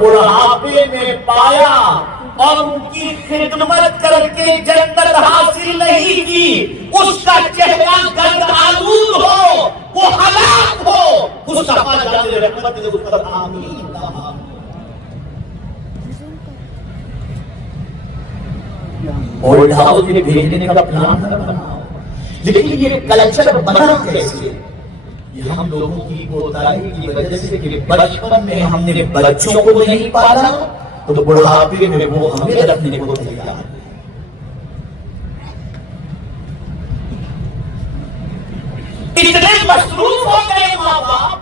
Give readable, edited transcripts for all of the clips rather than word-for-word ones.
بڑھاپے میں پایا اور ان کی خدمت کر کے جنت حاصل نہیں کی، اس کا چہرہ گرد آلود ہو، وہ ہلاک ہو، مصطفیٰ جان رحمت نے اس پر آمین کہا۔ اولڈ ہاؤس میں بھیجنے کا پلان نہ بناؤ، لیکن یہ کلچر بنا کیسے؟ یہ ہم لوگوں کی کوتاہی کی وجہ سے کہ بچپن میں ہم نے بچوں کو نہیں پالا تو بڑھاپے میں وہ ہمیں رکھنے کو تیار ہے۔ اتنے مصروف ہو گئے ماں باپ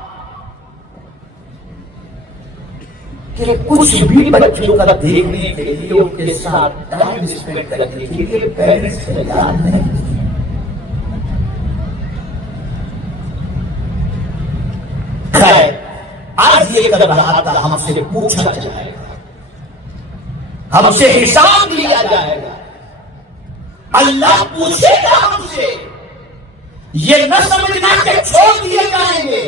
کہ کچھ بھی بچوں کا دیکھنے کے لیے ان کے ساتھ ٹائم اسپینڈ کرنے کے لیے پیرنٹس تیار نہیں۔ خیر، آج یہ کر رہا تھا، ہم سے پوچھا جائے گا، ہم سے حساب لیا جائے گا، اللہ پوچھے گا ہم سے۔ یہ نہ سمجھنا کہ چھوڑ دیے جائیں گے،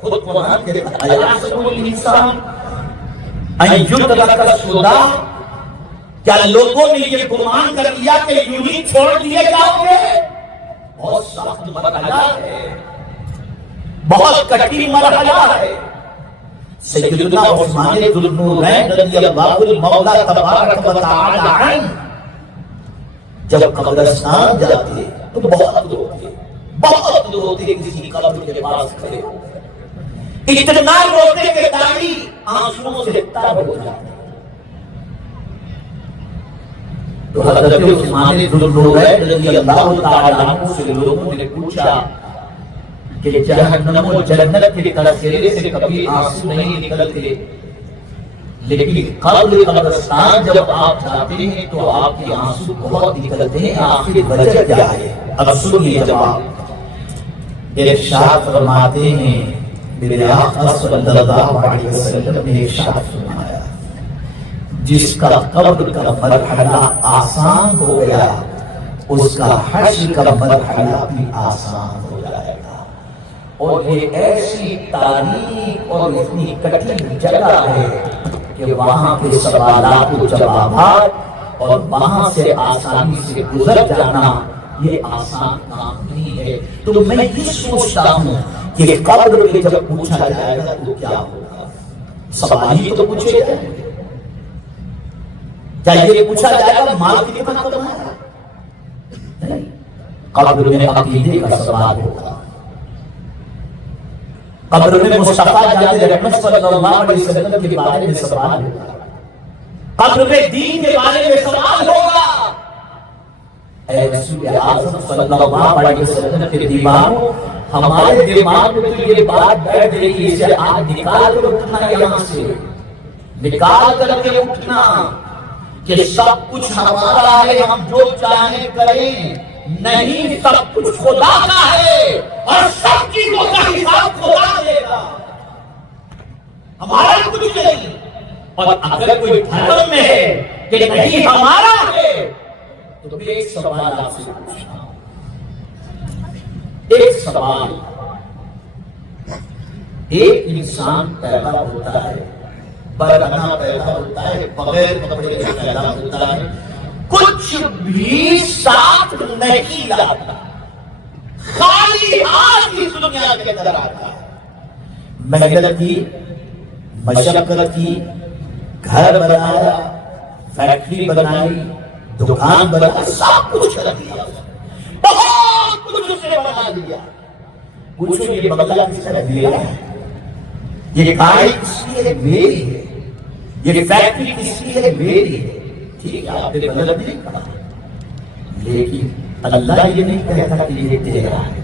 خود قرآن کے ایاسب الانسان ان یترک سدی، کیا لوگوں نے یہ گمان کر لیا کہ یوں ہی چھوڑ دیے جاؤ گے؟ بہت سخت مرحلہ ہے، بہت کٹھن مرحلہ ہے۔ سیدنا عثمان ذو النورین رضی اللہ مولا تبارک و تعالی عنہ جب قبرستان جاتے تو بہت روتے کسی قبر کے پاس کھڑے ہو، اتنا روتے کہ داڑھی آنسوؤں سے تر ہو جاتی۔ تو حضرت عثمان ذو النورین رضی اللہ تعالی عنہ سے لوگوں نے پوچھا کہ جہنم و جنت کے تذکرے سے کبھی آنسو نہیں نکلتے، لیکن قبرستان جب آپ جاتے ہیں تو آپ کے آنسو بہت نکلتے ہیں، آخر وجہ کیا ہے؟ اب سنیے جواب۔ ارشاد فرماتے ہیں، میرے آقا صلی اللہ علیہ وسلم نے ارشاد فرمایا، جس کا قبر کا مرحلہ آسان ہو گیا اس کا حشر کا مرحلہ بھی آسان ہو جائے گا۔ اور یہ ایسی تاریخ اور اتنی کٹھن جگہ ہے کہ وہاں کے سوالات و جوابات اور وہاں سے آسانی سے گزر جانا یہ آسان کام نہیں ہے۔ تو میں یہ سوچتا ہوں کہ قبر میں جب پوچھا جائے گا تو کیا ہوگا؟ سوال ہی تو پوچھے جائیں گے، کیا یہ پوچھا جائے گا مال کتنا کمایا؟ قبر میں عقیدے کا سوال ہوگا، قبر میں مصطفیٰ جان رحمت صلی اللہ علیہ وسلم کے بارے میں سوال ہوگا، قبر میں دین کے بارے میں سوال ہوگا۔ اے رسول اعظم صلی اللہ علیہ وسلم کے دیوانوں، ہمارے دماغ میں تو یہ بات بیٹھ گئی ہے کہ آپ نکال کر اٹھنا، یہاں سے نکال کر کے اٹھنا کہ سب کچھ ہمارا ہے، ہم جو چاہیں کریں۔ نہیں، سب کچھ خدا کا ہے اور سب چیزوں کا حساب خدا دے گا، ہمارا کچھ نہیں۔ اور اگر کوئی دھرم میں ہے کہ نہیں ہمارا ہے تو ایک سوال آپ سے پوچھنا، ایک سوال، ایک انسان پیدا ہوتا ہے، برہنہ پیدا ہوتا ہے، بغیر کپڑے کے پیدا ہوتا ہے، کچھ بھی ساتھ نہیں لاتا، خالی ہاتھ اس دنیا کے اندر آتا ہے۔ محنت کی، مشقت کی، گھر بنایا، فیکٹری بنائی، دکان بنائی، سب کچھ کر دیا، بہت کچھ اس نے بنا دیا۔ پوچھو یہ بنگلہ کس نے دیا ہے؟ یہ گاڑی کس لیے میری ہے؟ یہ فیکٹری کس لیے میری ہے؟ ٹھیک ہے، آپ نے غلط نہیں کہا، لیکن اللہ یہ نہیں کہتا کہ یہ تیرا ہے۔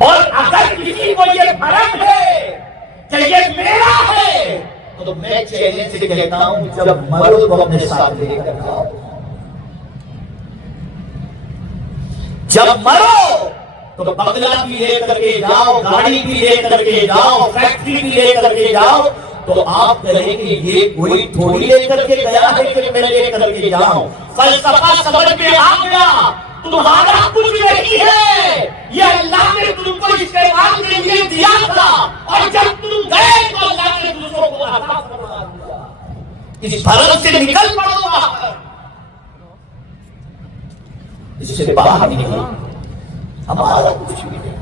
اور اگر کسی کو یہ بھرم ہے کہ یہ میرا ہے تو میں چیلنج سے کہتا ہوں، جب مرو تو اپنے ساتھ لے کر آؤ، جب مرو تو بنگلہ بھی لے کر کے جاؤ، گاڑی بھی لے کر کے جاؤ، فیکٹری بھی لے کر کے جاؤ، تو آپ کہیں کہ یہ کوئی تھوڑی لے کر کے گیا ہے کہ میں لے کر کے جاؤں۔ فلسفہ سمجھ میں آ گیا تمہارا کچھ نہیں ہے، یہ اللہ نے تم کو استعمال کے لیے دیا تھا، اور جب تم گئے تو اللہ نے دوسروں کو عطا فرما دیا۔ اس بھرم سے نکل پڑو باہر، اس سے باہر نکل، ہمارا کچھ بھی نہیں،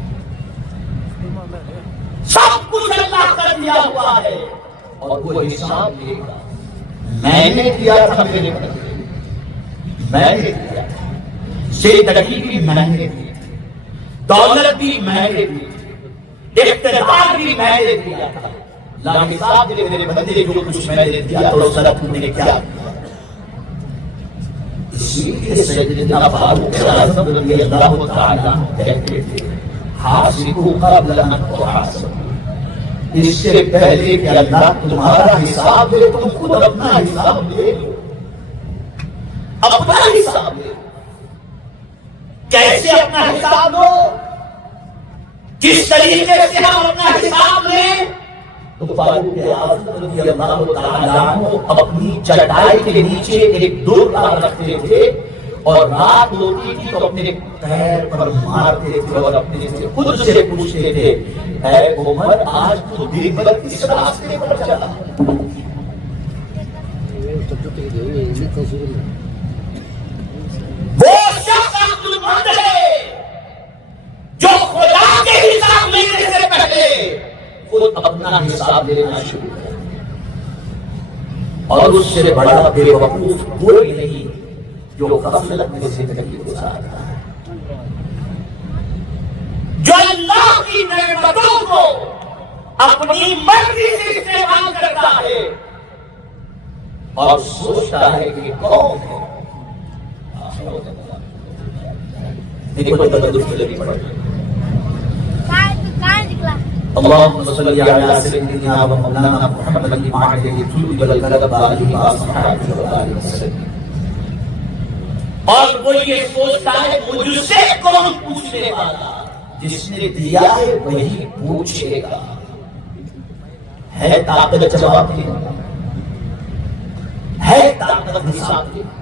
سب کچھ اللہ کا دیا ہوا ہے، اور وہ حساب لے گا۔ میں نے دیا تھا میرے بندے، میں نے دیا تھا، زندگی بھی میں نے دی، دولت بھی میں نے دی، اقتدار بھی میں نے دیا تھا، لا حساب دے میرے بندے جو کچھ میں نے دیا تو ذرا تم نے کیا کیا؟ اسی لیے سیدنا فاروق اعظم رضی اللہ تعالیٰ عنہ کہتے تھے حاسبوا قبل ان تحاسبوا، اس سے پہلے کہ اللہ تمہارا حساب لے تم خود اپنا حساب لے لو، اپنا حساب لے لو۔ کیسے اپنا حساب لو؟ کس طریقے سے ہم اپنا حساب لیں؟ تو فاروق اعظم رضی اللہ تعالیٰ عنہ اپنی چٹائی کے نیچے ایک ڈورا رکھتے تھے، اور رات ہوتی تھی تو اپنے پیر پر مارتے تھے اور اپنے سے خود سے پوچھتے تھے اے عمر آج تو دن بھر کس راستے پر چلا؟ وہ شخص عقلمند ہے جو خدا کے حساب لینے سے پہلے خود اپنا حساب لینا شروع کرے، اور اس سے بڑا بے وقوف کوئی نہیں جو غفلت میں زندگی گزارتا ہے، جو اللہ کی نعمتوں کو اپنی مرضی سے استعمال کرتا ہے اور سوچتا ہے کہ کون ہے۔ دیکھو تندرست لگی پڑے، اللهم صل على سيدنا ومولانا محمد وعلى آله وصحبه وسلم۔ اور وہ یہ سوچتا ہے مجھ سے کون پوچھنے والا، جس نے دیا ہے وہی پوچھے گا، ہے طاقت جواب دینا، ہے طاقت حساب دینا۔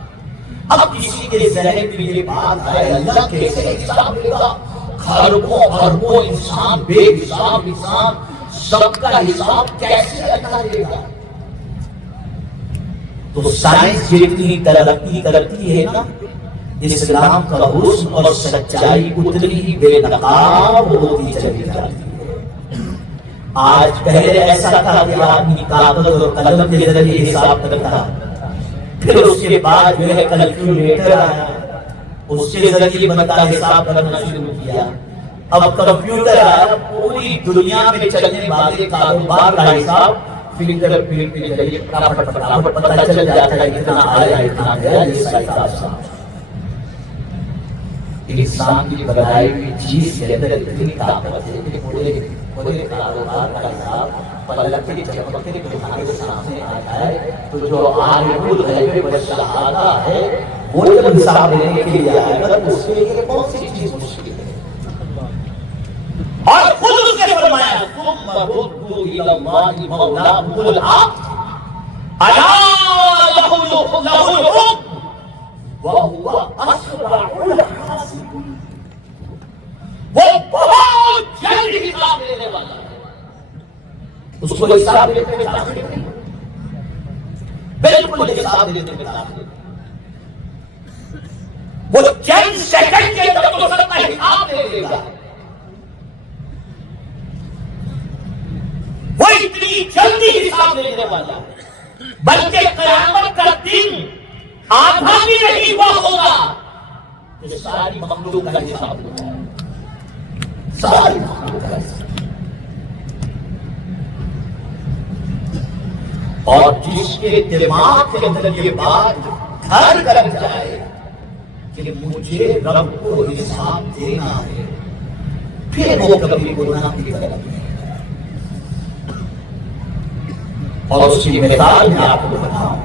اب کسی کے ذہن میں یہ بات ہے اللہ کیسے حساب لے گا؟ خربوں اربوں انسان بے حساب انسان، سب کا حساب کیسے اللہ لے گا؟ تو سائنس جتنی ترقی کرتی ہے نا، اسلام کا حسن اور سچائی اتنی ہی بے نقاب ہوتی چلی جاتی ہے۔ آج پہلے ایسا تھا کہ آدمی کاغذ اور قلم کے ذریعے حساب کرتا، پھر اس کے بعد جو ہے کیلکولیٹر آیا، اس کے ذریعے بندہ حساب کرنا شروع کیا، اب کمپیوٹر آیا، پوری دنیا میں چلنے والے کاروبار کا حساب فنگر پرنٹ کے ذریعے فٹافٹ پتہ چل جاتا ہے اتنا آیا اتنا گیا، اس کا حساب صاف۔ انسان کی بنائی ہوئی چیز کے اندر اتنی طاقت ہے کہ پورے کاروبار کا حساب پلک کے چمکتے کے تمہارے سامنے آ جائے تو جو عالم الغیب والشہادہ ہے وہ جب حساب لینے کے لیے آئے گا تو اس کے لیے کون سی چیز مشکل ہے؟ اور خود اس نے فرمایا ثم ردوا الی اللہ مولاهم الحق الا له الحكم وهو اسرع الحاسبين۔ وہ بہت جلد حساب لینے والا ہے، اس کو حساب لینے میں تاخیر نہیں، بالکل حساب لینے میں تاخیر نہیں۔ وہ چند سیکنڈ کے اندر تو سب کا حساب لے لے گا، وہ اتنی جلدی حساب لینے والا ہے، بلکہ قیامت کا دن آدھا بھی نہیں ہوا ہوگا تو ساری مخلوق کا حساب ہوگا، ساری مخلوق کا حساب۔ اور جس کے دماغ کے اندر یہ بات گھر کر جائے کہ مجھے رب کو حساب دینا ہے، پھر وہ کبھی گناہ کی طرف نہیں۔ اور اس کی مثال میں آپ کو بتاؤں،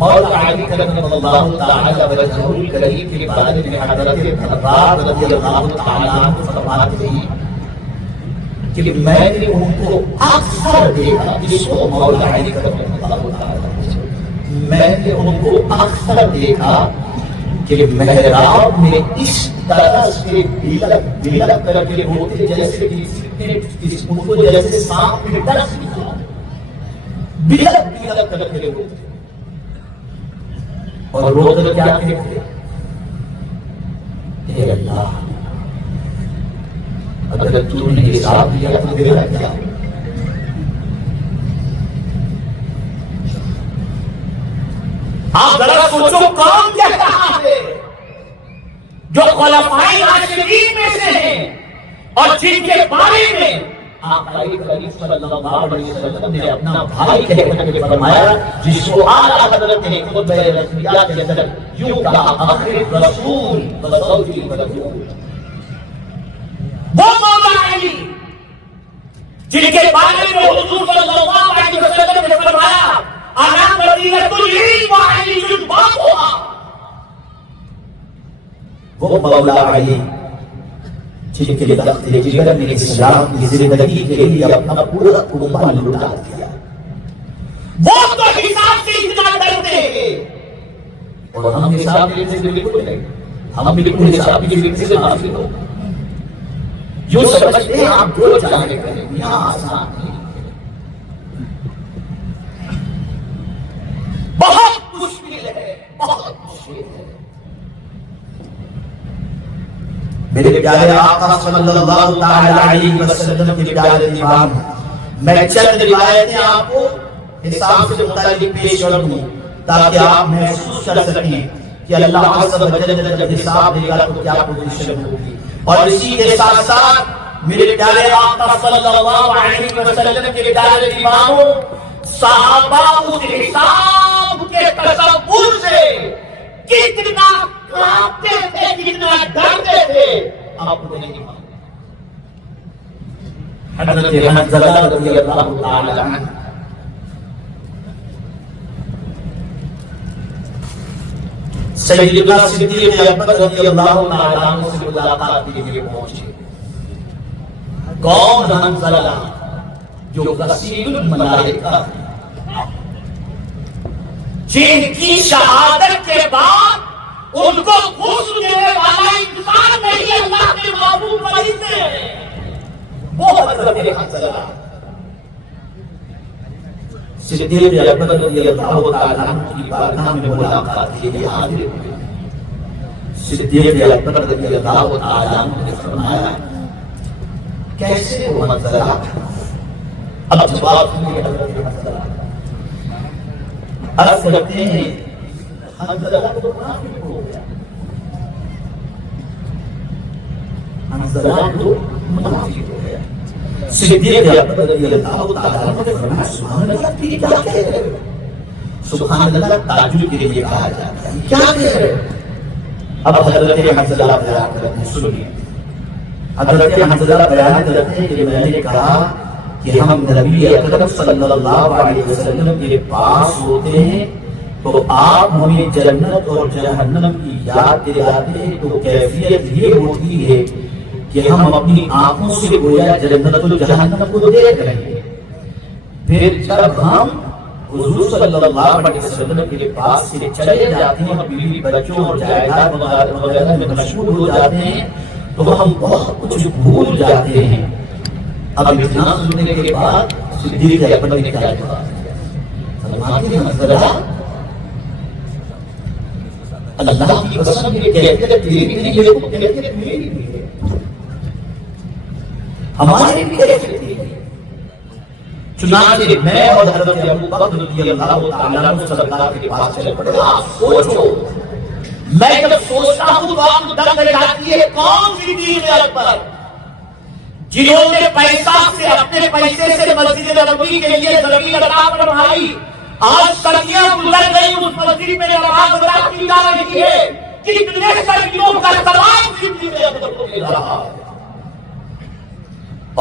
مولا علی کرم اللہ تعالی وجہہ الکریم کے بارے میں حضرت خباب رضی اللہ تعالی عنہ فرماتے ہیں کہ میں نے ان کو اکثر دیکھا، جس کو مولا علی کرم اللہ تعالی، میں نے ان کو اکثر دیکھا کہ محراب میں اس طرح سے بلک کر کے روتے جیسے ان کو جیسے سانپ میں ڈس دیا، بلک کر کے روتے اور رو کر کیا کہتے، اے اللہ اگر تو نے حساب لیا تو میرا کیا؟ آپ ذرا سوچو کون کہہ رہا ہے جو خلفائے راشدین میں سے ہیں اور جن کے بارے میں آقا کریم صلی اللہ علیہ وسلم نے اپنا بھائی کہہ کر فرمایا، جس کو اعلیٰ حضرت نے خطبہ رسمیات کے اندر یوں کہا، آخر رسول بصوتی رسول، وہ مولا علی جن کے بارے میں حضور صلی اللہ علیہ وسلم نے فرمایا انا مدینۃ العلم وعلی بابها، وہ مولا علی جن کے جگر نے اسلام کی زندگی کے لیے اپنا پورا قربان لٹا دیا، وہ تو حساب سے اتنا ڈرتے ہیں اور ہم حساب لینے سے بالکل نہیں، ہم بالکل حساب کی فکر سے غافل ہو، جو سمجھتے ہیں آپ جو چاہے کریں، یہاں آسان نہیں، بہت مشکل ہے، بہت مشکل ہے۔ میرے پیارے آقا صلی اللہ علیہ وسلم کے پیارے دیوان، میں چند روایتیں آپ کو حساب سے متعلق پیش کروں تاکہ آپ محسوس کر سکیں کہ اللہ عز و جل جب حساب لے گا تو کیا پوزیشن ہوگی۔ اور اسی کے ساتھ ساتھ میرے پیارے آقا صلی اللہ علیہ وسلم کے پیارے دیوانوں، صحابہ اس حساب کے تصور سے کتنا کانپتے تھے، کتنا ڈرتے تھے، آپ کو نہیں معلوم۔ حضرت حنظلہ رضی اللہ تعالی عنہ سیدنا صدیق اکبر رضی اللہ تعالی عنہ سے ملاقات کے لیے پہنچے۔ کون حنظلہ؟ جو غسیل الملائکہ، جن کی شہادت کے بعد ان کو غسل دینے والا انسان نہیں، اللہ کے محبوب فرشتے ہیں، وہ حضرت حنظلہ۔ صدیق اکبر رضی اللہ تعالی عنہ کی بارگاہ میں ملاقات کے لیے حاضر ہوئے۔ صدیق اکبر رضی اللہ تعالی عنہ نے فرمایا، کیسے وہ حنظلہ؟ اب جواب سنیے حضرت حنظلہ عرض کرتے ہیں، حنظلہ تو منافق ہو گیا، حنظلہ تو منافق ہو گیا۔ صدیق اکبر رضی اللہ تعالی عنہ نے فرمایا، سبحان اللہ، یہ کیا کہہ رہے ہو؟ سبحان اللہ تعجب کے لیے کہا جاتا ہے، کیا کہہ رہے ہو؟ اب حضرت حنظلہ بیان کرتے ہیں، سنیے حضرت حنظلہ بیان کرتے ہیں کہ میں نے کہا کہ ہم نبی اکرم صلی اللہ علیہ وسلم کے پاس ہوتے ہیں تو آپ ہمیں جنت اور جہنم کی یاد دلاتے ہیں، تو کیفیت یہ ہوتی ہے کہ ہم اپنی آنکھوں سے گویا جنت اور جہنم کو دیکھ رہے ہیں۔ پھر جب ہم حضور صلی اللہ علیہ وسلم کے پاس سے چلے جاتے ہیں، بیوی بچوں اور جائیداد وغیرہ میں مشغول ہو جاتے ہیں، تو ہم بہت کچھ بھول جاتے ہیں۔ اب اتنا سننے کے بعد صدیق اکبر نے کیا جواب دیا؟ فرماتے ہیں، حنظلہ اللہ کی قسم یہ کیفیت تیری بھی نہیں ہے، وہ کیفیت میری بھی ہے، ہمارے بھی کیفیت ہے۔ چنانچہ میں اور حضرت ابو بکر رضی اللہ تعالیٰ عنہ سرکار کے پاس چلے پڑے۔ آپ سوچو، میں جب سوچتا ہوں تو آپ کو ڈر لگ جاتی ہے، کون صدیق اکبر جنہوں نے پیسہ سے، اپنے پیسے سے مسجد نبوی کے لیے زمین عطا فرمائی، آج صدیاں گزر گئی، اس مسجد میں نماز ادا کی جا رہی ہے، کتنے صدیوں کا ثواب صدیق اکبر کو مل رہا ہے۔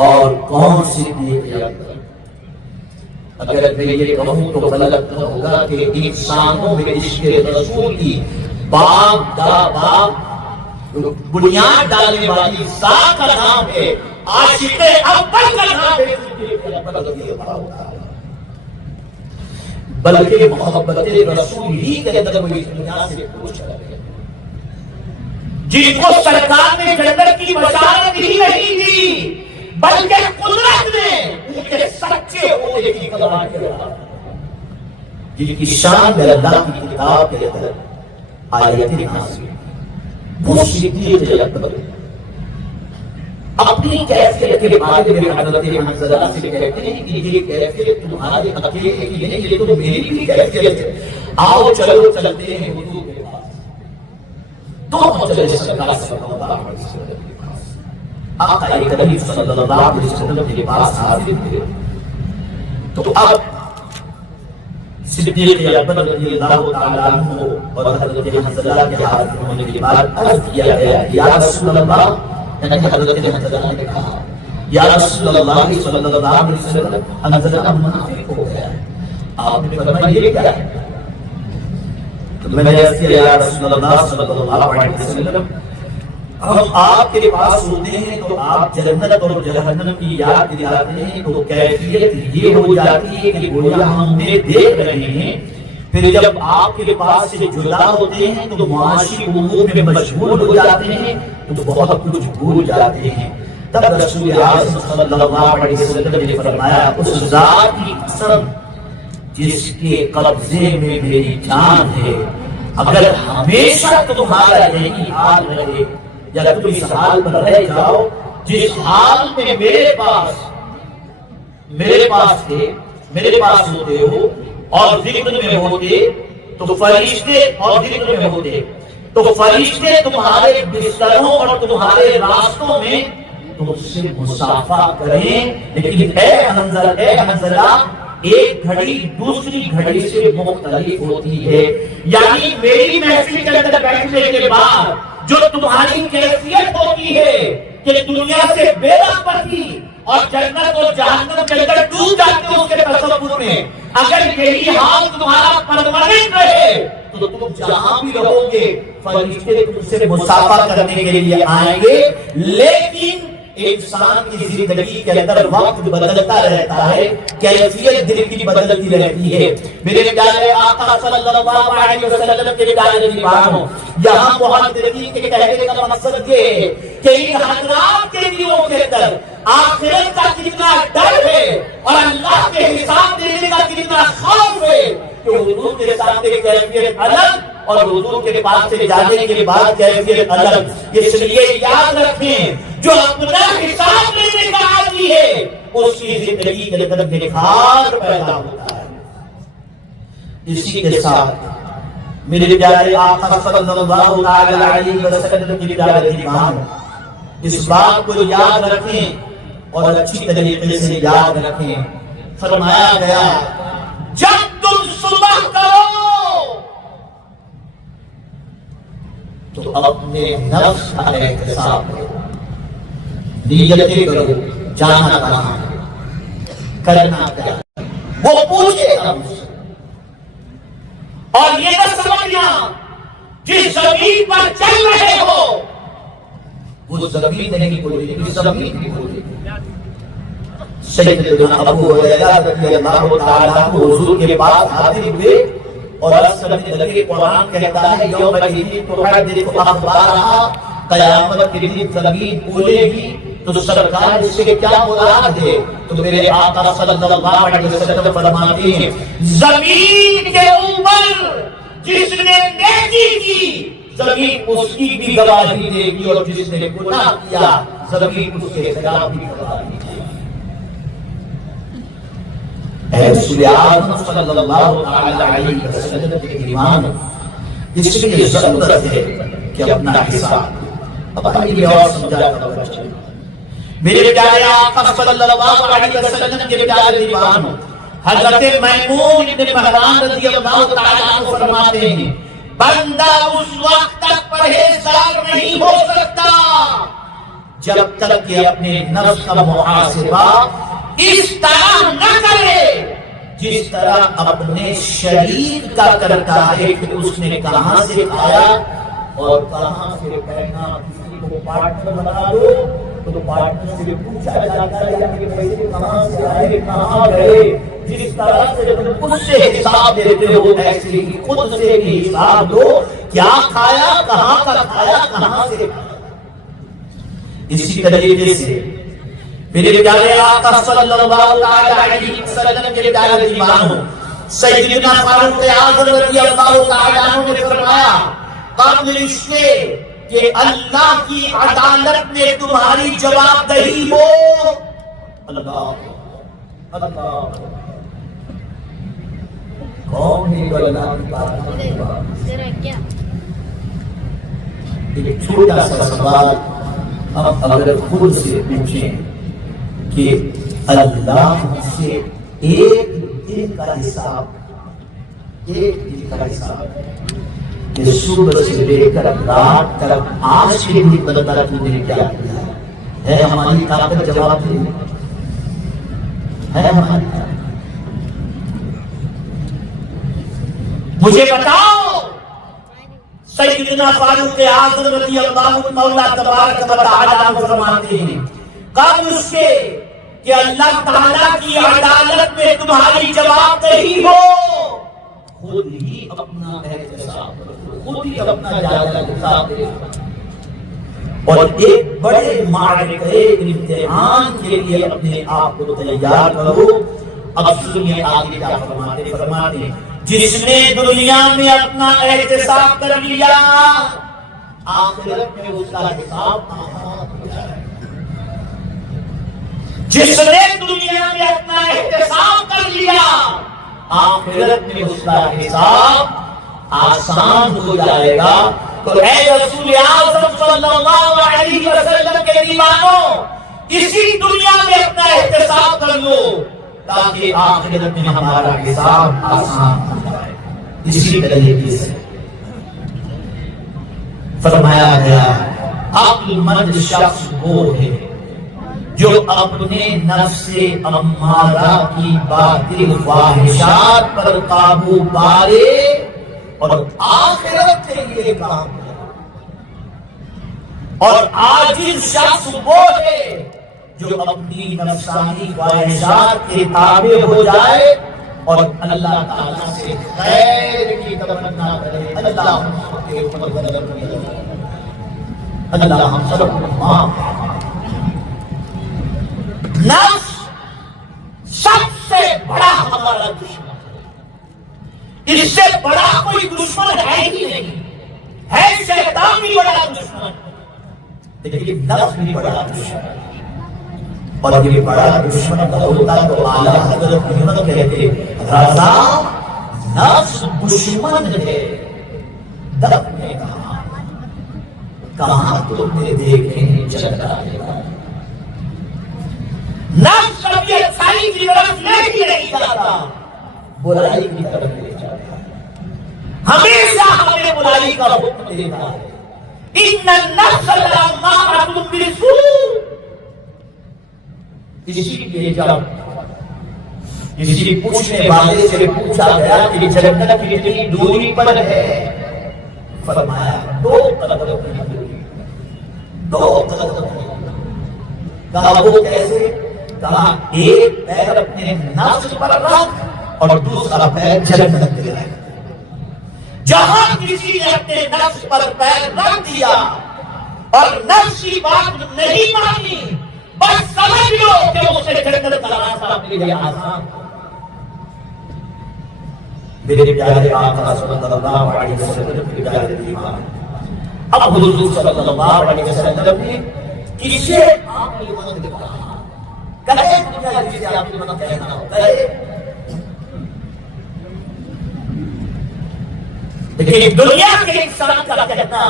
اور کون صدیق اکبر؟ اگر میں یہ کہوں تو غلط نہ ہوگا کہ انسانوں میں عشق رسول کی باغ دا باغ بنیاد ڈالنے والی ذات کا نام ہے، عاشق اول کا نام ہے صدیق اکبر رضی اللہ تعالی، بلکہ محبت رسول ہی کے اندر وہ اس دنیا سے پوچھ رہے ہیں۔ جن کو سرکار نے جنت کی بشارت ہی نہیں دی بلکہ قدرت نے ان کے سچے ہونے کی گواہی دیا، جن کی شان میں اللہ کی کتاب کے اندر آیتیں نازل وہ صدیق اکبر اپنی کیفیت کے بارے میں حضرت حنظلہ سے کہتے ہیں کہ یہ کیفیت تمہارے اکیلے کی نہیں، یہ تو میری بھی کیفیت ہے، آؤ چلو چلتے ہیں حضور کے پاس۔ دونوں چلے سرکار صلی اللہ علیہ وسلم کے پاس، آقا کریم صلی اللہ علیہ وسلم کے پاس حاضر تھے۔ تو اب صدیق اکبر رضی اللہ تعالیٰ عنہ اور حضرت حنظلہ کے حاضر ہونے کے بعد عرض کیا گیا یا رسول اللہ، یعنی حضرت حنظلہ نے کہا یا رسول اللہ صلی اللہ علیہ وسلم حنظلہ منافق ہو گیا ہے، آپ نے فرمایا یہ کیا ہے؟ تو میں نے عرض کیا یا رسول اللہ صلی اللہ علیہ وسلم ہم آپ کے پاس ہوتے ہیں تو آپ جنت اور جہنم کی یاد دلاتے ہیں تو کیفیت یہ ہو جاتی ہے کہ گویا ہم نے دیکھ رہے ہیں، پھر جب آپ کے پاس سے جدا ہوتے ہیں تو معاشی امور میں مشغول ہو جاتے ہیں تو بہت کچھ بھول جاتے ہیں۔ تب رسول اعظم صلی اللہ علیہ وسلم نے فرمایا اس ذات کی قسم جس کے قبضے میں میری جان ہے، اگر ہمیشہ تمہارا یہی حال رہے یا تم اس حال پر رہ جاؤ جس حال میں میرے پاس ہوتے ہو اور ذکر میں ہوتے تو فرشتے تمہارے بستروں اور تمہارے راستوں میں تم سے مصافحہ کریں، لیکن اے حنظلہ ایک گھڑی دوسری گھڑی سے مختلف ہوتی ہے، یعنی میری محفل کے اندر بیٹھنے کے بعد جو تمہاری کیفیت ہوتی ہے کہ دنیا سے بے رغبتی اور جنت اور جہنم کے اندر ڈوب جاتے ہو اس کے تصور میں، اگر یہی حال تمہارا پرماننٹ رہے تو تم جہاں بھی رہو گے فرشتے تم سے مصافحہ کرنے کے لیے آئیں گے، لیکن انسان کی زندگی کے اندر وقت بدلتا رہتا ہے، کیفیت دل کی بدلتی رہتی ہے۔ میرے پیارے آقا صلی اللہ علیہ وسلم کے پیارے دیوانوں، یہاں محمدین کے کہنے کا مقصد یہ ہے کہ ان حضرات کے دلوں کے اندر آخرت کا کتنا ڈر ہے اور اللہ کے حساب دینے کا کتنا خوف ہے کہ حضور کے سامنے کیفیت الگ اور حضور کے پاس سے جانے کے بعد کیفیت الگ۔ اس لیے یاد رکھیں جو اپنا حساب لینے کا عادی ہے اس کی زندگی کے اندر نکھار پیدا ہوتا ہے۔ اسی کے ساتھ میرے پیارے آقا صلی اللہ علیہ وسلم کی پیارے دیوانوں، اس بات کو یاد رکھیں اور اچھی طریقے سے یاد رکھیں۔ فرمایا گیا جب تم صبح کرو تو اپنے نفس کا احتساب کرو، نیتیں کرو، جانا کہاں ہے، کرنا کیا ہے، وہ پوچھے گا مجھ سے۔ اور یہ نہ سمجھنا جس زمین پر چل رہے ہو وہ زمین نہیں بولے گی، زمین نہیں بولے گی۔ سیدنا ابو ہریرہ رضی اللہ تعالیٰ عنہ حضور کے پاس حاضر ہوئے اور عرض کرنے لگے قرآن کہتا ہے یوم الدین تحدث اخبارها، قیامت کے دن زمین بولے گی تو سرکار اس سے کیا مراد ہے؟ تو میرے آقا صلی اللہ علیہ وسلم فرماتے ہیں زمین کے اوپر جس نے نیکی کی زمین اس کی بھی گواہی دے گی اور جس نے گناہ کیا زمین اس کے خلاف بھی گواہی دے گی۔ اے رسول اعظم صلی اللہ علیہ وسلم کے ایمان، اس لیے ضرورت ہے کہ اپنا حساب اپنی اور سمجھاتا ہوا چلے۔ میرے پیارے آقا صلی اللہ علیہ وسلم کے پیارے دیوانوں، حضرت میمون ابن مہران رضی اللہ تعالیٰ عنہ فرماتے ہیں بندہ اس وقت تک پرہیزگار نہیں ہو سکتا جب تک کہ اپنے نفس کا محاسبہ اس طرح نہ کرے جس طرح اپنے شریر کا کرتا ہے کہ اس نے کہاں سے کھایا اور کہاں سے پہنا۔ کسی کو پارٹنر بنا دو تو پارٹنر سے پوچھا جاتا ہے کہ پیسے کہاں سے آئے کہاں گئے، جس طرح سے تم خود سے حساب دیتے ہو ایسے ہی خود سے بھی حساب دو کیا کھایا، کہاں کا کھایا، کہاں سے کھایا. اسی طریقے سے میرے پیارے آقا صلی اللہ علیہ وسلم کے پیارے دیوانوں سیدنا فاروق اعظم رضی اللہ تعالیٰ عنہ نے فرمایا قبل اس کے کہ اللہ کی عدالت میں تمہاری جواب دہی ہو. اللہ اللہ کون ہے جو اللہ کی بات؟ ایک چھوٹا سا سوال ہم اگر خود سے پوچھیں کہ اللہ سے ایک دن کا حساب کہ صبح سے لے کر رات تک آج کے دن بدلا تمہیں کیا کیا ہے ہماری طاقت جواب دے ہے ہماری طاقت. مجھے بتاؤ سیدنا فاروق اعظم رضی اللہ مولا تبارک و تعالی عنہ فرماتے ہیں قبل اس کے کہ اللہ تعالیٰ کی عدالت میں تمہاری جواب دہی ہو خود ہی اپنا احتساب کرو، خود ہی اپنا جائزہ حساب دے اور ایک بڑے معرکے امتحان کے لیے اپنے آپ کو تیار کرو. اب سنیے آگے کیا فرماتے ہیں جس نے دنیا میں اپنا احتساب کر لیا آخرت میں اس کا حساب آسان ہو جائے. جس نے دنیا میں اپنا احتساب کر لیا آخرت میں اس کا حساب آسان ہو جائے گا. تو اے رسول اعظم صلی اللہ علیہ وسلم کے دیوانوں اسی دنیا میں اپنا احتساب کر لو تاکہ آخرت میں ہمارا حساب آسان ہو جائے. اسی طریقے سے فرمایا گیا عقل مند شخص وہ ہے جو اپنے نفس امارہ کی باطل خواہشات پر قابو پائے اور آخرت کے لیے کام کرے. اور عاجز شخص وہ ہے جو اپنی نفسانی خواہشات کے تابع ہو جائے اور اللہ تعالیٰ سے خیر کی تمنا کرے. اللہ ہم سب کو معاف. نفس سب سے بڑا ہمارا دشمن، اس سے بڑا کوئی دشمن ہے ہی نہیں. ہے شیطان بھی بڑا دشمن لیکن نفس بھی بڑا دشمن. اور یہ بڑا دشمن کا ہوتا تو اعلیٰ حضرت محمد کہتے رضا نفس دشمن ہے دف نے کہاں تم نے دیکھیں چلتا ہے. نفس کبھی اچھائی کی طرف لے ہی نہیں جاتا برائی کی طرف لے جاتا ہمیشہ ہمیں برائی کا حکم دیتا ہے. ان النفس لامارۃ بالسوء. اسی لیے جب کسی پوچھنے والے سے پوچھا گیا کہ جنت کتنی دوری پر ہے فرمایا 2 قدم کی دوری. 2 قدم. کہا وہ کیسے؟ کہا ایک پیر اپنے نفس پر رکھ اور دوسرا پیر جنت میں رکھ. جہاں کسی نے اپنے نفس پر پیر رکھ دیا اور نفس کی بات نہیں مانی بس سمجھ لو کہ اسے جنت کا راستہ اپنے لیے آسان. میرے پیارے آقا صلی اللہ علیہ وسلم کے پیارے دیوان اب حضور صلی اللہ علیہ وسلم نے کسے عقل مند کہا؟ کہے دنیا جسے عقل مند کہنا ہوتا ہے لیکن دنیا کے انسان کا کہنا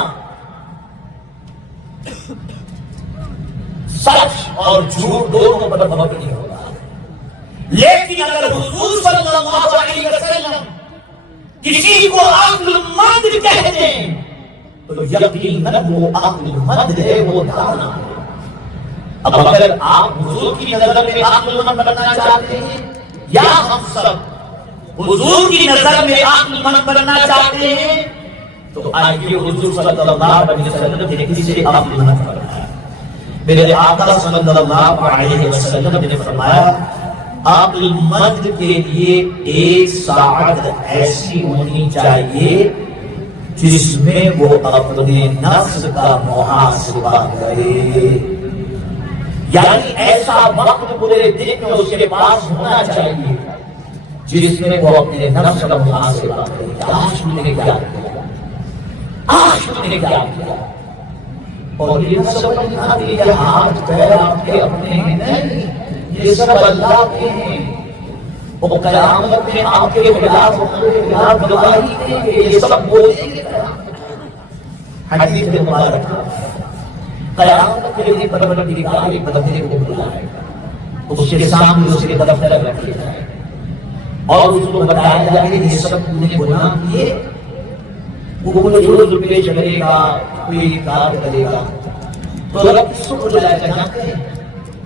سچ اور جھوٹ دونوں پر مبنی ہوتا ہے. لیکن اگر حضور صلی اللہ علیہ وسلم کسی کو عقل مند کہہ دیں تو یقیناً وہ عقل مند ہے، وہ دانا ہے. اب اگر آپ حضور کی نظر میں عقل مند بننا چاہتے ہیں یا ہم سب حضور کی نظر میں عقل مند بننا چاہتے ہیں تو آئیے حضور صلی اللہ علیہ وسلم نے کسی عقل مند بنایا. میرے آقا صلی اللہ علیہ وسلم نے فرمایا عقل مند کے لیے 1 ساعت ایسی ہونی چاہیے جس میں وہ اپنے نفس کا محاسبہ کرے. یعنی ایسا وقت پورے دن میں اس کے پاس ہونا چاہیے جس میں وہ اپنے نفس کا محاسبہ کرے. آج تم نے کیا کیا, آج تم نے کیا کیا. اور یہ سمجھنا کہ یہ ہاتھ پیر آپ کے اپنے ہیں نہیں, یہ سب اللہ کے ہیں. وہ قیامت میں آپ کے خلاف گواہی دیں گے, یہ سب بولیں گے. حدیث میں مبارک قیامت کے لیے پروردگار ایک بندے کو بلائے گا, اس کے سامنے اس کے دفتر رکھے جائے اور اس کو بتایا جائے کہ یہ سب تم نے گناہ کیے. وہ کوئی روز پیش کرے گا, کوئی کام کرے گا, تو رب کس کو بلائے گا جانتے ہیں؟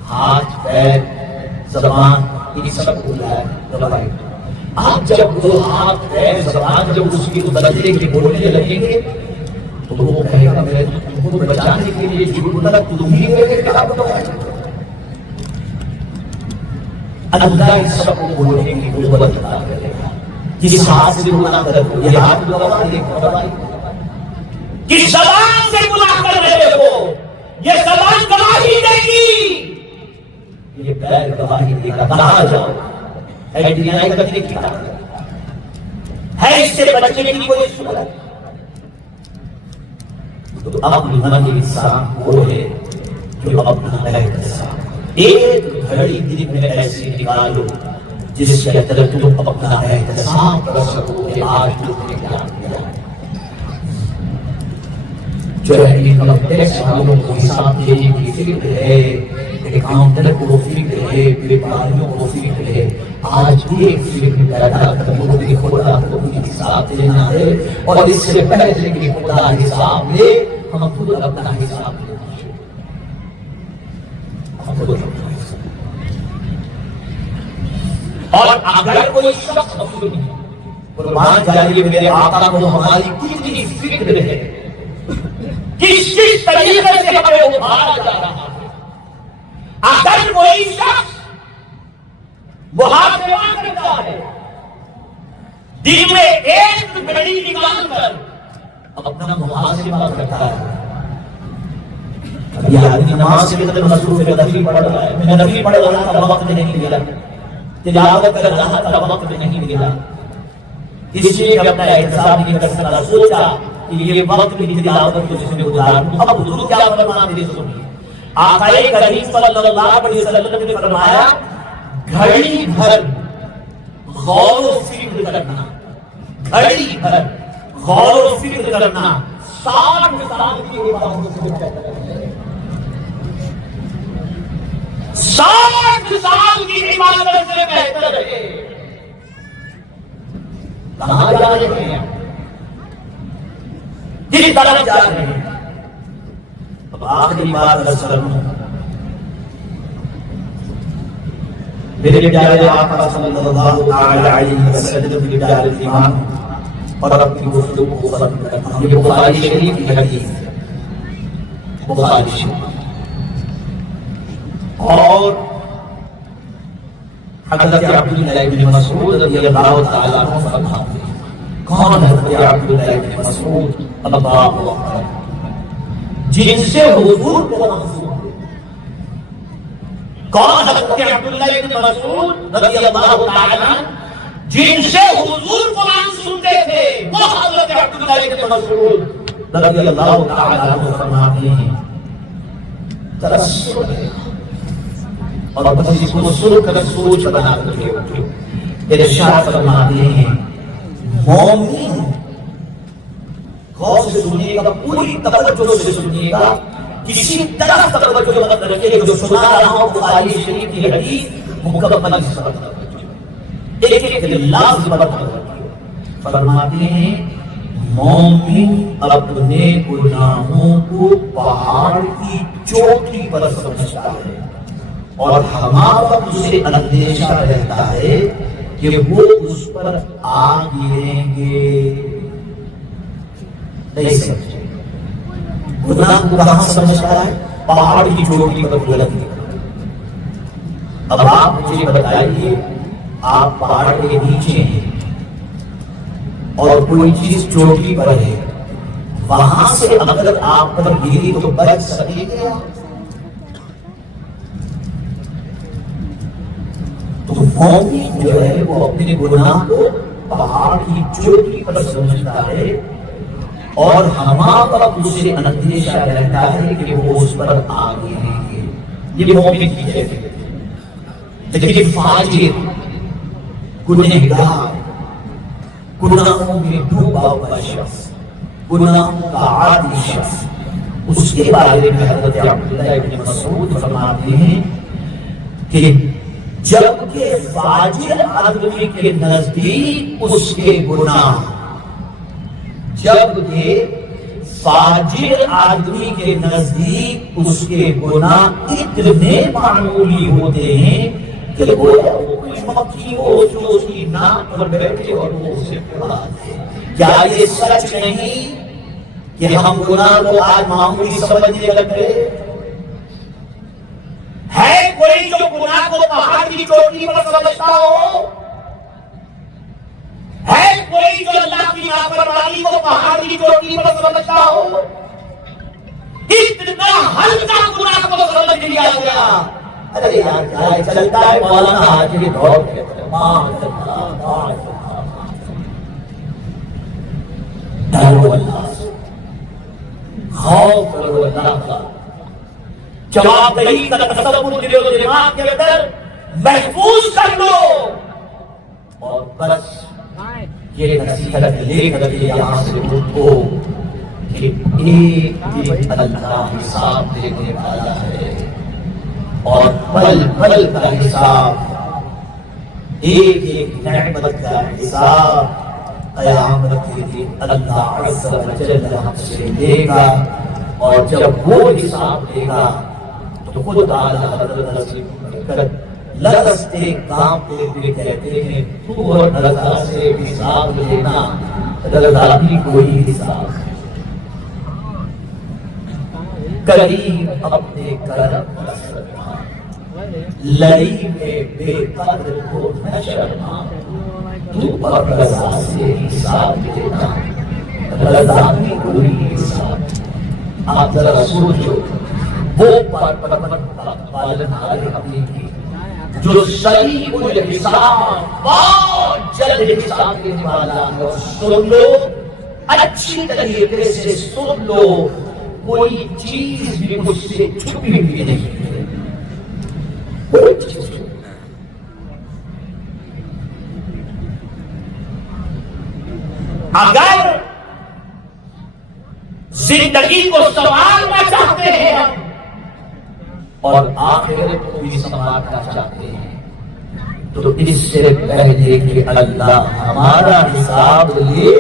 ہاتھ پیر زبان یہ سب کو بلائے گا. آپ جب وہ ہاتھ پیر زبان جب اس کی بدلے کے بولنے لگیں گے تو وہ کہے گا میں تم کو بچانے کے لیے جو بولا تم ہی کیا بتاؤ. اللہ اس سب کو بولنے کی قوت عطا کرے گا. کس ہاتھ سے گناہ کر رہے ہو, یہ ہاتھ گواہ دے گا. کس زبان سے گناہ کر رہے ہو, یہ زبان گواہی دے گی, یہ پیر گواہی دے گا. کہاں جاؤ ہے دنیا کا کیا ہے, اس سے بچنے کی کوئی صورت. تو اب ہمارے انسان وہ ہے جو اپنا ایک گھڑی دن میں ایسی نکالو جس کے اندر تم اپنا احتساب کر سکو کہ آج تم نے کیا کیا. جو ہے انکم ٹیکس والوں کو حساب دینے کی فکر ہے, اکاؤنٹنٹ کو فکر ہے, بیپاریوں کو فکر ہے. آج ایک فکر پیدا کرو کہ خدا کو حساب دینا ہے, اور اس سے پہلے کہ خدا حساب لے ہم خود اپنا حساب لیں. اور اگر کوئی شخص قربان جائیے میرے آقا کو ہماری کتنی فکر ہے, کس طریقے سے ہمیں ابھارا جا رہا ہے. اگر کوئی شخص محاسبہ کرتا ہے, دن میں ایک گھڑی نکال کر اپنا محاسبہ کرتا ہے. ابھی آدمی نماز کے اندر مصروف ہے, نفل پڑھ رہا ہے, میں نفل پڑھ رہا تھا وقت نہیں ملا, تلاوت کر رہا تھا وقت نہیں ملا, اس لیے کہ اپنا احتساب نہیں کر سکتا. سوچا کہ یہ وقت کی تلاوت کو جس میں گزاروں. اب حضور کیا فرماتے ہیں سنیے. آقا کریم صلی اللہ علیہ وسلم نے فرمایا گھڑی بھر غور و فکر کرنا, گھڑی بھر غور و فکر کرنا 60 سال کی عبادت سے بہتر ہے. 60 سال کی عبادت سے بہتر ہے. کہاں جا رہے ہیں, کس طرف جا رہے ہیں. اب آخری بات عرض کروں, میرے پیارے آقا صلی اللہ علیہ وسلم کے پیارے ایمان اور اپنی گفتگو کو ختم کرتا ہوں. یہ بخاری شریف کی حدیث ہے, بخاری شریف. اور حضرت عبداللہ بن مسعود رضی اللہ تعالیٰ عنہ فرماتے ہیں, کون ہے حضرت عبداللہ بن مسعود اللہ اکبر, جن سے حضور کو منسوب ہے. کون حضرت عبداللہ بن مسعود رضی اللہ تعالیٰ جن سے حضور قرآن سنتے تھے, وہ حضرت عبداللہ بن مسعود رضی اللہ تعالیٰ عنہ فرماتے ہیں ترسل ہے اور بس اس کو سن کر سوچ بنا کر ارشاد فرماتے ہیں مومن غور سے سنیے گا, پوری توجہ سے سنیے گا, کسی طرح توجہ مت رکھیے. جو سنا رہا ہوں بخاری شریف کی حدیث مکمل ایک ایک لفظ پر فرماتے ہیں مومن اپنے گناہوں کو پہاڑ کی چوٹی پر سمجھتا ہے اور ہمارا اسے اندیشہ رہتا ہے کہ وہ اس پر آ گریں گے. نہیں سمجھے, گناہ کو کہاں سمجھتا ہے؟ پہاڑ کی چوٹی پر بلند. اب آپ مجھے بتائیے, آپ پہاڑ کے نیچے ہیں اور کوئی چیز چوٹی پر ہے, وہاں سے اگر آپ پر گری تو بچ سکیں گے تو مومن جو ہے وہ اپنے گناہ کو پہاڑ کی چوٹی پر سمجھتا ہے اور ہمارا اسے اندیشہ رہتا ہے کہ وہ اس پر آگے رہیں گے. یہ مومن کی کیفیت ہے. لیکن فاجر گنہگار گناہوں میں ڈوبا ہوا شخص گناہوں کا عادی شخص اس کے بارے میں حضرت عبداللہ ابن مسعود فرماتے ہیں کہ جبکہ فاجر آدمی کے نزدیک اس کے گناہ جبکہ فاجر آدمی کے نزدیک اس کے گناہ اتنے معمولی ہوتے ہیں کہ وہ کوئی مکھی ہو جو اس کی ناک پر بیٹھے اور وہ اسے پڑھا دے. کیا یہ سچ نہیں کہ ہم گناہ کو آج معمولی سمجھنے لگ گئے؟ ہے کوئی جو گناہ کو پہاڑ کی چوٹی پر سمجھتا ہو؟ ہے کوئی جو اللہ کی نافرمانی کو پہاڑ کی چوٹی پر سمجھتا ہو؟ اتنا ہلکا گناہ کو سمجھ لیا گیا. ارے یار کیا چلتا ہے مولانا آج کے دور کے ڈرو اللہ سے، خوف کرو اللہ کا، جواب دہی کا تصور دل و دماغ کے اندر محفوظ کر لو اور بس یہ نصیحت لے کر کے یہاں سے اٹھو کہ ایک دن اللہ حساب دینے والا ہے اور پل پل کا حساب، ایک ایک نعمت کا حساب قیامت کے دن اللہ عز و جل ہم سے لے گا. اور جب وہ حساب لے گا تو خود اعلیٰ حضرت سے لرزتے کانپتے ہوئے کہتے ہیں تو رضا سے حساب لینا، رضا بھی کوئی حساب کریم اپنے کرم کا سرما، لڑی میں بے قدر کو نہ شرما، تو پر رضا سے حساب لینا، رضا بھی کوئی حساب. آپ ذرا سوچو وہ پالنہار اپنی کی جو صحیح الحساب بہت جلد حساب دینے والا ہے. اور سن لو اچھی طریقے سے سن لو، کوئی چیز بھی مجھ سے چھپی ہوئی نہیں ہے، کوئی چیز. اگر زندگی کو سنوارنا چاہتے ہیں ہم اور آخرت کو بھی سنوارنا چاہتے ہیں تو اس سے پہلے کہ اللہ ہمارا حساب لے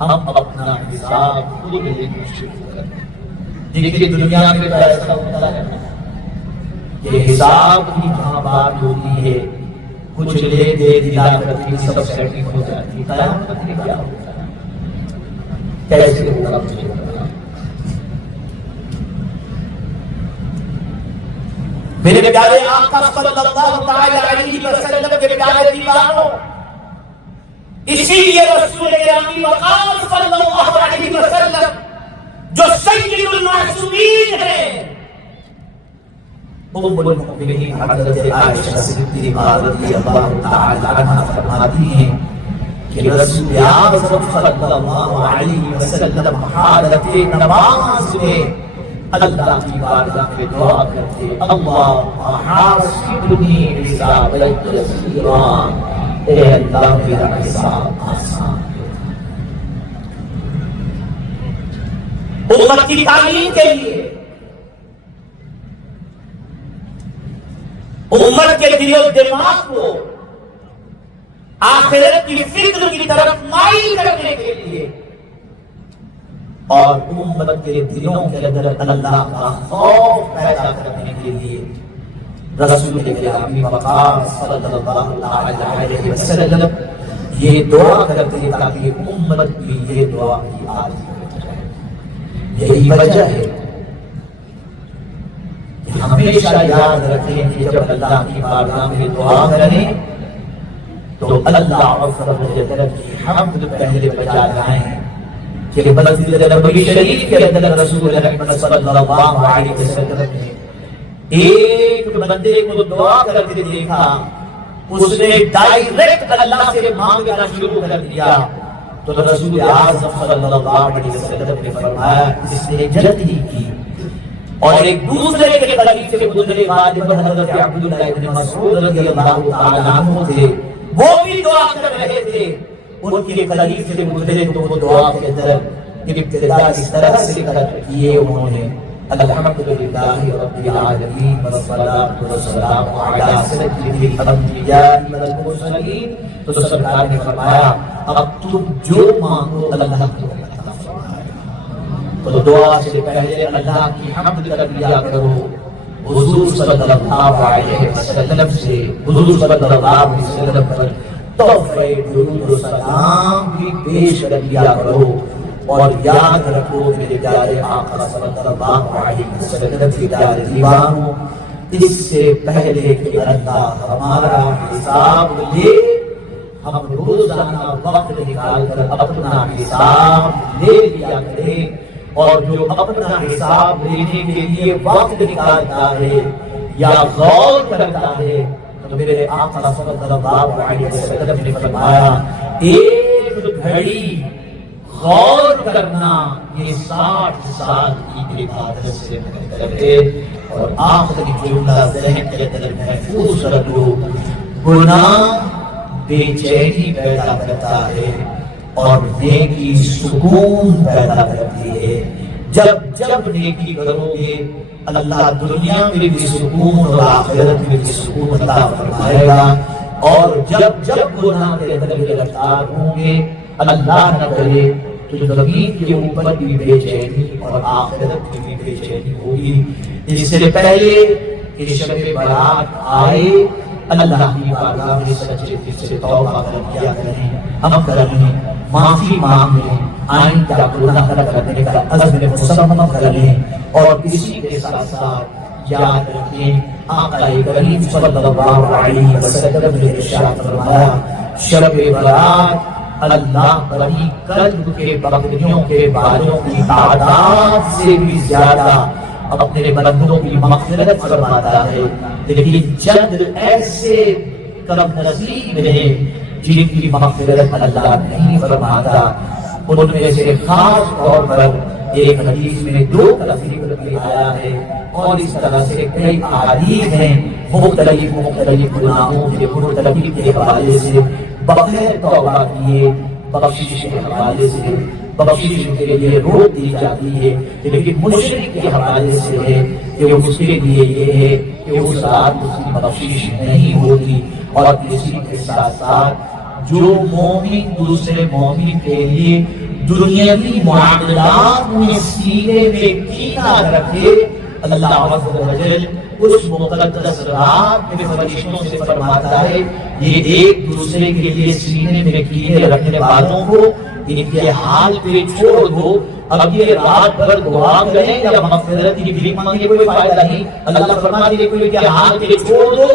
ہم اپنا حساب خود لینا شروع کریں. دیکھیے دنیا میں ایسا ہوتا ہے کہ حساب کی جہاں بات ہوتی ہے کچھ لے دے دلا کرتی سب سیٹنگ ہو جاتی ہے. قیامت میں کیا ہوتا ہے؟ کیسے ہوگا مجھے بتا. میرے پیارے آقا صلی اللہ تعالی علیہ وسلم کے پیارے دیوانوں، اسی لیے رسول اکرم وقال صلی اللہ علیہ وسلم جو سید المعصومین ہیں ام المؤمنین حضرت عائشہ صدیقہ رضی اللہ تعالی عنہا فرماتی ہیں کہ رسول اعظم صلی اللہ علیہ وسلم حالت نماز میں اللہ کی بارگاہ میں دعا کرتے اللہ حاسبنی حسابا یسیرا، اے اللہ میرا حساب آسان. امت کی تعلیم کے لیے، امت کے دل و دماغ کو آخرت کی فکر کی طرف مائل کرنے کے لیے اور امت کے دلوں کے اندر اللہ کا خوف پیدا کرنے کے لیے رسول اکرم وقار صلی اللہ علیہ وسلم یہ دعا کرتے تاکہ امت کی یہ دعا کی عادت ہو جائے. یہی وجہ ہے کہ ہمیشہ یاد رکھیں کہ جب اللہ کی بارگاہ میں دعا کریں تو اللہ عز و جل کی حمد پہلے بجا جائیں کہ مسجد نبوی شریف کے اندر رسول اکرم صلی اللہ علیہ وسلم نے ایک بندے کو دعا کرتے دیکھا، اس نے ڈائریکٹ اللہ سے مانگنا شروع کر دیا، تو رسول اعظم صلی اللہ علیہ وسلم نے فرمایا اس نے جلدی کی۔ اور ایک دوسرے کے قریب سے گزرے غالب حضرت عبداللہ ابن مسعود رضی اللہ تعالی عنہ تھے، وہ بھی دعا کر رہے تھے، ان کے قریب سے گزرے تو وہ دعا کے اندر ابتدا اس طرح سے کیے انہوں نے الحمدللہ رب العالمین والصلاۃ والسلام علی سید الانبیاء والمرسلین، تو سرکار نے فرمایا اب تم جو مانگو اللہ کو عطا فرمائے۔ تو دعا سے پہلے اللہ کی حمد کر لیا کرو، حضور صلی اللہ علیہ وسلم سے حضور صلی اللہ علیہ وسلم پر تحفہ درود و سلام بھی پیش کر لیا کرو، اور یاد رکھو میرے پیارے آقا صلی اللہ علیہ وسلم کے پیارے دیوانوں، اس سے پہلے کہ اللہ ہمارا حساب لے، ہم روزانہ وقت نکال کر اپنا حساب لے لیا کریں، اور جو اپنا حساب لینے کے لیے وقت نکالتا ہے یا غور کرتا ہے، تو میرے آقا صلی اللہ علیہ وسلم نے فرمایا ایک گھڑی غور کرنا یہ 60 سال کی عبادت سے بہتر ہے۔ اور آخری جملہ ذہن کے اندر محفوظ رکھو، گناہ بے چینی پیدا کرتا ہے اور نیکی سکون پیدا کرتی ہے۔ جب جب نیکی کرو گے اللہ دنیا میں بھی سکون اور آخرت میں بھی سکون عطا فرمائے گا، اور جب جب گناہ کے اندر گرفتار ہوں گے اللہ نہ کرے تو زمین کے اوپر بھی بے چینی اور آخرت کی بھی بے چینی ہوگی۔ اس سے پہلے کہ شب برات آئے اللہ کی بارگاہ میں سچے دل سے توبہ کر لیا کریں، ہم کریں، معافی مانگ لیں، آئندہ گناہ نہ کرنے کا عزم مصمم کر لیں، اور اسی کے ساتھ ساتھ یاد رکھیں آقا کریم صلی اللہ علیہ وسلم نے ارشاد فرمایا شب برات اللہ بنی قلب کے بکریوں کے بالوں کی تعداد سے بھی زیادہ اپنے بندوں کی مغفرت فرماتا ہے، لیکن چند ایسے کرم نصیب ہیں جن کی مغفرت اللہ نہیں فرماتا۔ ان میں سے خاص طور پر ایک حدیث میں 2 ذکر بھی آیا ہے، اور اس طرح سے کئی احادیث ہیں مختلف گناہوں کے مرتکب کے حوالے سے بغیر توبہ کیے بخشش کے حوالے سے بخشش کے لیے روک دی جاتی ہے، لیکن مشرک کے حوالے سے ہے کہ اس کے لیے یہ ہے کہ اس رات اس کی بخشش نہیں ہوتی۔ اور اسی کے ساتھ ساتھ جو مومن دوسرے مومن کے لیے دنیاوی معاملات میں سینے میں کینہ رکھے، اللہ عز و جل اس مقدس رات میں فرشتوں سے فرماتا ہے یہ ایک دوسرے کے لیے سینے میں کینے رکھنے والوں کو ان کے حال پہ چھوڑ دو، اب یہ رات بھر دعا کریں یا مغفرت کی بھیک مانگے کوئی فائدہ نہیں، اللہ فرماتے ہیں کہ ان کے حال پہ چھوڑ دو،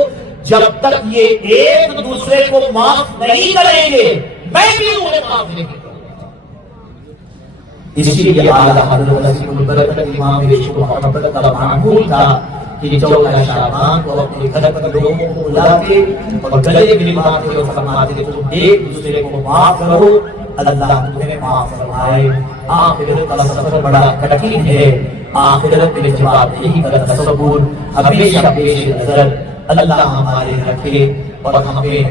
جب تک یہ ایک دوسرے کو معاف نہیں کریں گے میں بھی انہیں معاف نہیں کروں گا۔ اسی لیے اعلیٰ حضرت نصیب البرکت امام شیخ محمد کا معمول تھا کہ 14 شعبان کو اپنے گھر پر لوگوں کو بلا کے اور گلے ملاتے اور فرماتے کہ تم ایک دوسرے کو معاف کرو اللہ تمہیں معاف فرمائے۔ آخرت کا سفر بڑا کٹھن ہے، آخرت میں جواب یہی کا تصور ہمیشہ پیش نظر اللہ ہمارے رکھے، اور ہمیں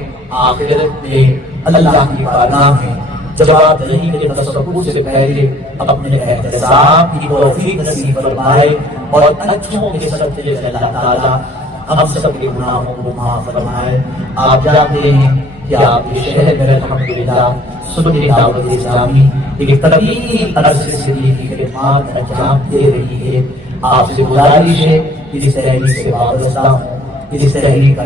آخرت میں اللہ کی بارگاہ میں جواب دہی کے تصور سے پہلے اپنے احتساب کی توفیق نصیب فرمائے، اور اچھوں کے صدقے سے اللہ تعالیٰ ہم سب کے گناہوں کو معاف فرمائے۔ آپ جانتے ہیں کہ آپ کے شہر میں الحمدللہ سنت دعوت اسلامی ایک طویل عرصے سے دینی خدمات انجام دے رہی ہے۔ آپ سے گزارش ہے کہ اس تحریک سے وابستہ ہوں، اس تحریک